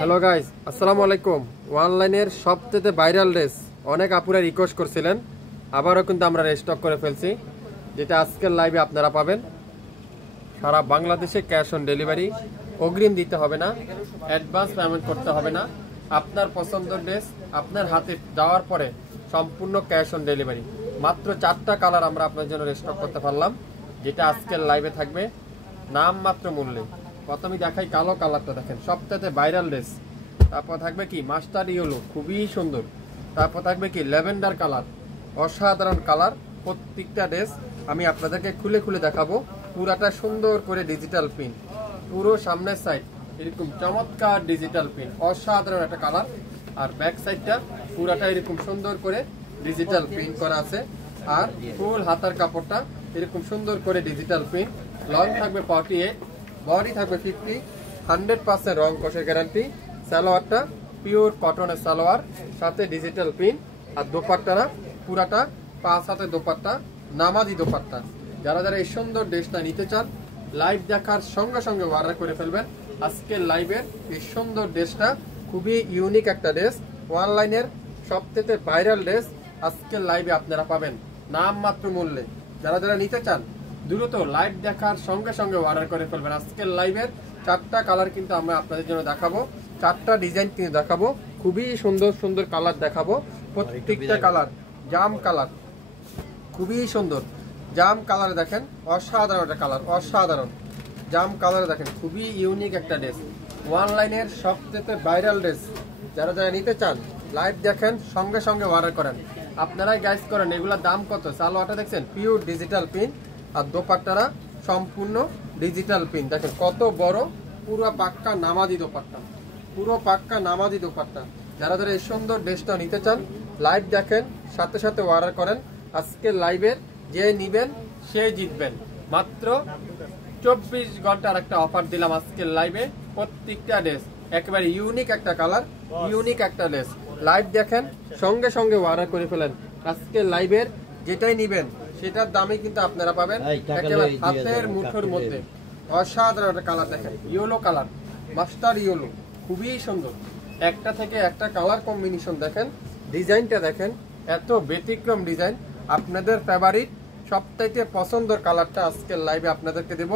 Hello guys, আসসালামু আলাইকুম। অনলাইনের সবচেয়ে ভাইরাল ড্রেস অনেক আপুরা রিকোয়েস্ট করছিলেন, আবারও কিন্তু আমরা রিস্টক করে ফেলছি, যেটা আজকের লাইভে আপনারা পাবেন। সারা বাংলাদেশে ক্যাশ অন ডেলিভারি, অগ্রিম দিতে হবে না, অ্যাডভান্স পেমেন্ট করতে হবে না। আপনার পছন্দের ড্রেস আপনার হাতে দেওয়ার পরে সম্পূর্ণ ক্যাশ অন ডেলিভারি। মাত্র 4টা কালার আমরা আপনার জন্য রিস্টক করতে পারলাম, যেটা আজকের লাইভে থাকবে নাম মাত্র মূল্যে। প্রথমে দেখাই কালো কালারটা, দেখেন সবচেয়ে ভাইরাল ড্রেস। তারপর থাকবে কি মাস্টার্ড ইয়েলো, খুবই সুন্দর। তারপর থাকবে কি ল্যাভেন্ডার কালার, অসাধারণ কালার। প্রত্যেকটা ড্রেস আমি আপনাদেরকে খুলে খুলে দেখাবো। পুরাটা সুন্দর করে ডিজিটাল প্রিন্ট, পুরো সামনের সাইড এরকম চমৎকার ডিজিটাল প্রিন্ট, অসাধারণ একটা কালার। আর ব্যাক সাইডটা পুরাটা এরকম সুন্দর করে ডিজিটাল প্রিন্ট করা আছে। আর ফুল হাতার কাপড়টা এরকম সুন্দর করে ডিজিটাল প্রিন্ট। লং থাকবে 48, বডি থাকবে 50, 100% রং কষের গ্যারান্টি। সালোয়ারটা পিওর কটনের সালোয়ার, সাথে ডিজিটাল প্রিন্ট। আর দোপাট্টারা পুরাটা 5 হাতের দোপাট্টা, নামাজি দোপাট্টা। যারা যারা এই সুন্দর ড্রেসটা নিতে চান, লাইভ দেখার সঙ্গে সঙ্গে অর্ডার করে ফেলবেন। আজকের লাইভের এই সুন্দর ড্রেসটা খুবই ইউনিক একটা ড্রেস, অনলাইনের সবথেকে ভাইরাল ড্রেস আজকের লাইভে আপনারা পাবেন নাম মাত্র মূল্যে। যারা যারা নিতে চান দ্রুত লাইভ দেখার সঙ্গে সঙ্গে অর্ডার করে ফেলবেন। আজকের লাইভের 4টা কালার কিন্তু আমরা আপনাদের জন্য দেখাবো, 4টা ডিজাইন কিন্তু দেখাবো, খুবই সুন্দর সুন্দর কালার দেখাবো। প্রত্যেকটা কালার জাম কালার, খুবই সুন্দর জাম কালার। দেখেন অসাধারণ একটা কালার, অসাধারণ জাম কালার। দেখেন খুবই ইউনিক একটা ড্রেস, অনলাইনের সবচেয়ে ভাইরাল ড্রেস। যারা যারা নিতে চান লাইভ দেখেন, সঙ্গে সঙ্গে অর্ডার করেন। আপনারাই গাইস করেন এগুলোর দাম কত। সালোয়ারটা দেখছেন পিওর ডিজিটাল প্রিন্ট, আর দোপাট্টারা সম্পূর্ণ ডিজিটাল প্রিন্ট। দেখেন কত বড়, পুরো পাক্কা নামাজি দোপাট্টা, পুরো পাক্কা নামাজি দোপাট্টা। যারা যারা এই সুন্দর ড্রেসটা নিতে চান লাইভ দেখেন, সাথে সাথে অর্ডার করেন। আজকের লাইভের যে নিবেন সে জিতবেন। মাত্র 24 ঘন্টার একটা অফার দিলাম আজকের লাইভে। প্রত্যেকটা ড্রেস একেবারে ইউনিক একটা কালার, ইউনিক একটা ড্রেস। লাইভ দেখেন, সঙ্গে সঙ্গে অর্ডার করে ফেলেন। আজকের লাইভের যেটাই নিবেন সেটার দামই কিন্তু আপনারা পাবেন একেবারে হাতের মুঠোর মধ্যে। অসাধারণ একটা কালার, দেখেন ইয়েলো কালার, মাস্টার ইয়েলো, খুবই সুন্দর। একটা থেকে একটা কালার কম্বিনেশন দেখেন, ডিজাইনটা দেখেন, এত ব্যতিক্রম ডিজাইন। আপনাদের ফেভারিট সবচাইতে পছন্দের কালারটা আজকের লাইভে আপনাদেরকে দেব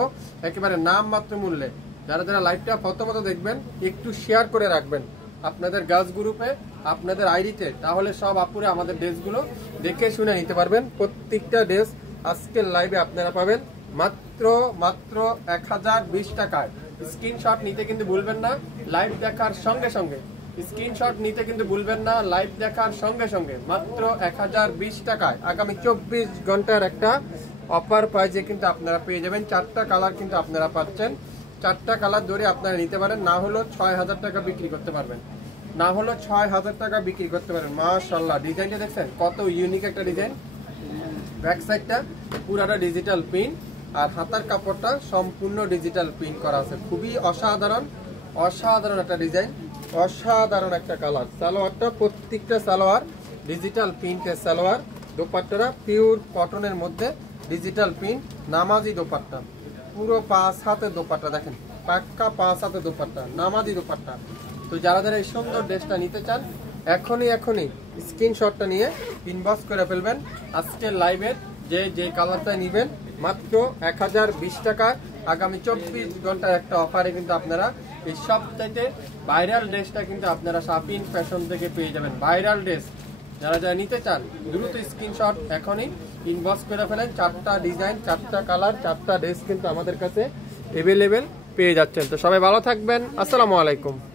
একেবারে নাম মাত্র মূল্যে। যারা যারা লাইভটা প্রথমত দেখবেন একটু শেয়ার করে রাখবেন আপনাদের গার্লস গ্রুপে, আপনাদের আইডিতে, তাহলে সব আপুরে আমাদের ড্রেসগুলো দেখে শুনে নিতে পারবেন। প্রত্যেকটা ড্রেস আজকের লাইভে আপনারা পাবেন মাত্র মাত্র 1020 টাকায়। স্ক্রিনশট নিতে কিন্তু ভুলবেন না, লাইভ দেখার সঙ্গে সঙ্গে স্ক্রিনশট নিতে কিন্তু ভুলবেন না, লাইভ দেখার সঙ্গে সঙ্গে। মাত্র 1020 টাকায় আগামী 24 ঘন্টার একটা অফার প্রাইজে কিন্তু আপনারা পেয়ে যাবেন। 4টা কালার কিন্তু আপনারা পাচ্ছেন, 4টা কালার ধরে আপনারা নিতে পারেন। না হলো 6000 টাকা বিক্রি করতে পারবেন, না হলো 6000 টাকা বিক্রি করতে পারেন। মাশাআল্লাহ, ডিজাইনটা দেখছেন কত ইউনিক একটা ডিজাইন। ব্যাক সাইডটা পুরাটা ডিজিটাল প্রিন্ট, আর হাতার কাপড়টা সম্পূর্ণ ডিজিটাল প্রিন্ট করা আছে। খুবই অসাধারণ, অসাধারণ একটা ডিজাইন, অসাধারণ একটা কালার। সালোয়ারটা প্রত্যেকটা সালোয়ার ডিজিটাল প্রিন্টের সালোয়ার। দোপাট্টারা পিওর কটনের মধ্যে ডিজিটাল প্রিন্ট, নামাজি দোপাট্টা, পুরো 5 হাতের দোপাট্টা। দেখেন পাক্কা 5 হাতের দোপাট্টা, নামাজি দোপাট্টা। তো যারা যারা এই সুন্দর ড্রেসটা নিতে চান এখনই স্ক্রিনশটটা নিয়ে ইনবক্স করে ফেলবেন। আজকের লাইভের যে কালারটা নেবেন মাত্র 1020 টাকা। আগামী 24 ঘন্টার একটা অফারে কিন্তু আপনারা এই সবচাইতে ভাইরাল ড্রেসটা কিন্তু আপনারা শাপিং ফ্যাশন থেকে পেয়ে যাবেন। ভাইরাল ড্রেস যারা যারা নিতে চান দ্রুত স্ক্রিনশট এখনই ইনবক্স করে ফেলেন। 4টা ডিজাইন, 4টা কালার, 4টা ড্রেস কিন্তু আমাদের কাছে অ্যাভেলেবেল পেয়ে যাচ্ছেন। তো সবাই ভালো থাকবেন, আসসালামু আলাইকুম।